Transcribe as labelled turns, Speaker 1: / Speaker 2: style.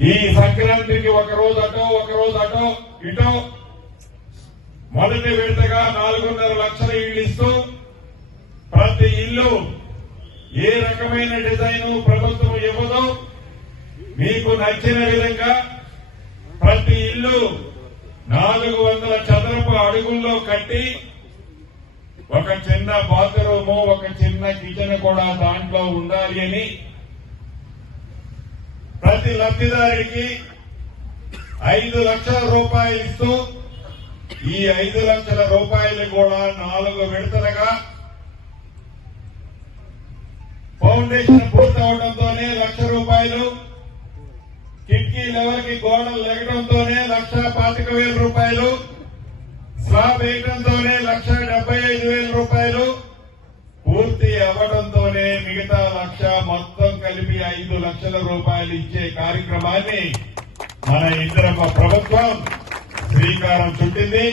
Speaker 1: ఈ సంక్రాంతికి ఒక రోజు అటో ఒక రోజు అటో ఇటో. మొదటి విడతగా నాలుగున్నర లక్షల ఇళ్ళు ఇస్తూ ప్రతి ఇల్లు ఏ రకమైన డిజైన్ ప్రభుత్వం ఇవ్వదు. మీకు నచ్చిన విధంగా ప్రతి ఇల్లు నాలుగు వందల చదరపు అడుగుల్లో కట్టి ఒక చిన్న బాత్రూము ఒక చిన్న కిచెన్ కూడా దాంట్లో ఉండాలి అని ప్రతి లబ్ధిదారికి ఐదు లక్షల రూపాయలు ఇస్తూ ఈ ఐదు లక్షల రూపాయలు కూడా నాలుగు విడతలుగా ఫౌండేషన్ పూర్తవడంతోనే లక్ష రూపాయలు కిటికీ లెవెల్కి గోడలు లెగడంతోనే లక్ష పాతిక వేల రూపాయలు స్లాబ్ వేయడంతోనే లక్ష డెబ్బై ఐదు వేల రూపాయలు పూర్తి అవ్వడంతోనే మిగతా లక్ష మొత్తం ఐదు లక్షల రూపాయలు ఇచ్చే కార్యక్రమాన్ని మన ఇంద్రమ్మ ప్రభుత్వం శ్రీకారం చుట్టింది.